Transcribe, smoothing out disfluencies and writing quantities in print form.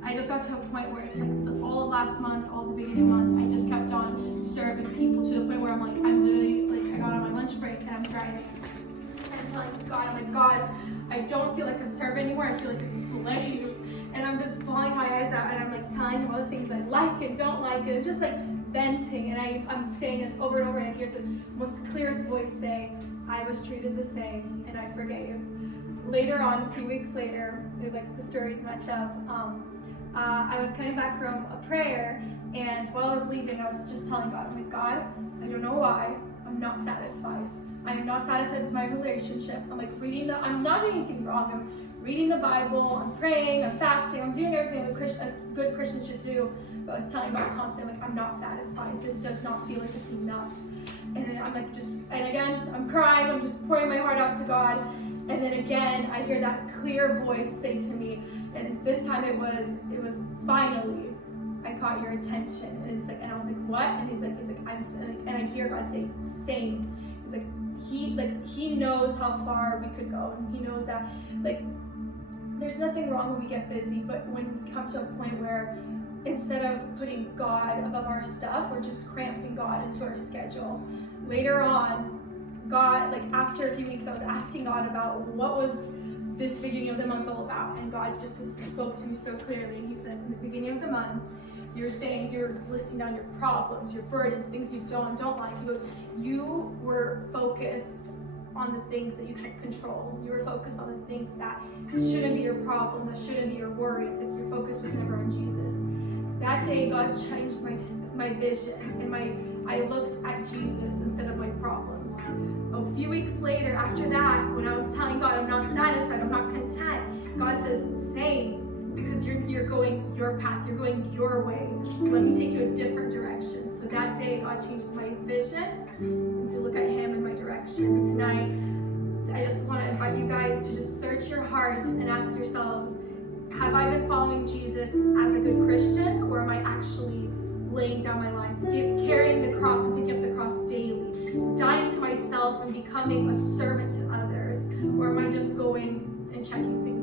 I just got to a point where it's like all of last month, all the beginning of the month, I just kept on serving people to the point where I'm literally, I got on my lunch break and I'm driving. And I'm telling God, God, I don't feel like a servant anymore, I feel like a slave. And I'm just bawling my eyes out and I'm telling him all the things I like and don't like, and I'm just venting. And I'm saying this over and over, and I hear the most clearest voice say, I was treated the same and I forgave. Later on, a few weeks later, the stories match up. I was coming back from a prayer, and while I was leaving, I was just telling God, God, I don't know why, I'm not satisfied. I am not satisfied with my relationship. I'm not doing anything wrong. I'm reading the Bible, I'm praying, I'm fasting, I'm doing everything a good Christian should do. But I was telling God constantly, I'm not satisfied. This does not feel like it's enough. And then and again, I'm crying, I'm just pouring my heart out to God. And then again, I hear that clear voice say to me, and this time it was finally, I caught your attention. And I was like, what? And he's like, and I hear God say, same. He's he knows how far we could go, and he knows that there's nothing wrong when we get busy, but when we come to a point where instead of putting God above our stuff, we're just cramping God into our schedule. Later on, God, after a few weeks, I was asking God about what was this beginning of the month all about, and God just spoke to me so clearly, and he says, in the beginning of the month, you're listing down your problems, your burdens, things you don't like. He goes, you were focused on the things that you can't control. You were focused on the things that shouldn't be your problem, that shouldn't be your worry. It's your focus was never on Jesus. That day, God changed my vision, and I looked at Jesus instead of my problems. A few weeks later, after that, when I was telling God I'm not satisfied, I'm not content, God says, same, because you're going your path, you're going your way. Let me take you a different direction. So that day, God changed my vision and to look at him in my direction. And tonight, I just want to invite you guys to just search your hearts and ask yourselves, have I been following Jesus as a good Christian, or am I actually laying down my life, carrying the cross and picking up the cross daily, dying to myself and becoming a servant to others? Or am I just going and checking things